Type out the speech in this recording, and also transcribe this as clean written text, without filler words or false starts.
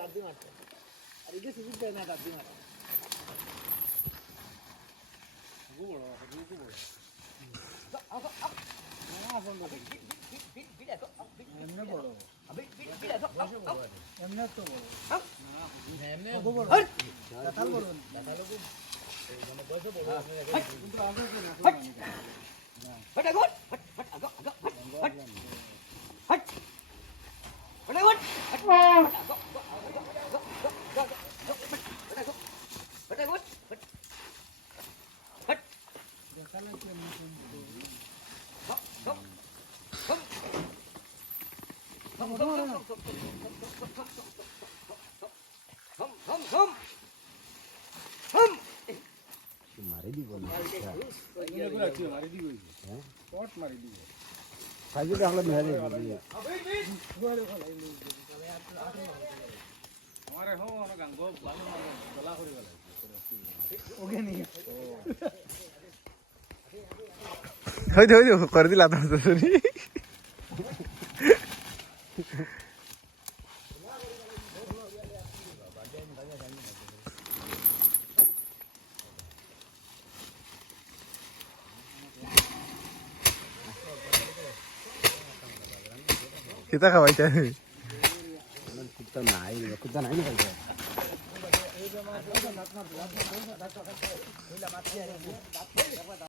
দাদি মারতো আর এদিকে সুযোগ দেয় না দাদি মারতো গোবর গোবর এমনি বড় এমনি তো বড় এমনি গোবর দাতাল বড় দাতাল খুব মানে বয়স বড় কিন্তু আগে যে না হট গুড হট আগো আগো hot hot hot good hot আগো মারি দিব না মারি দিব হ্যাঁ পট মারি দিব সাইজে দেখলে মেরে দিব আমারে হো না গাঙ্গো ভালো গলা করে গলা ওকে নি হই করে দিলা তো সরি kita খাওয়াইতে কুত্তা নাই না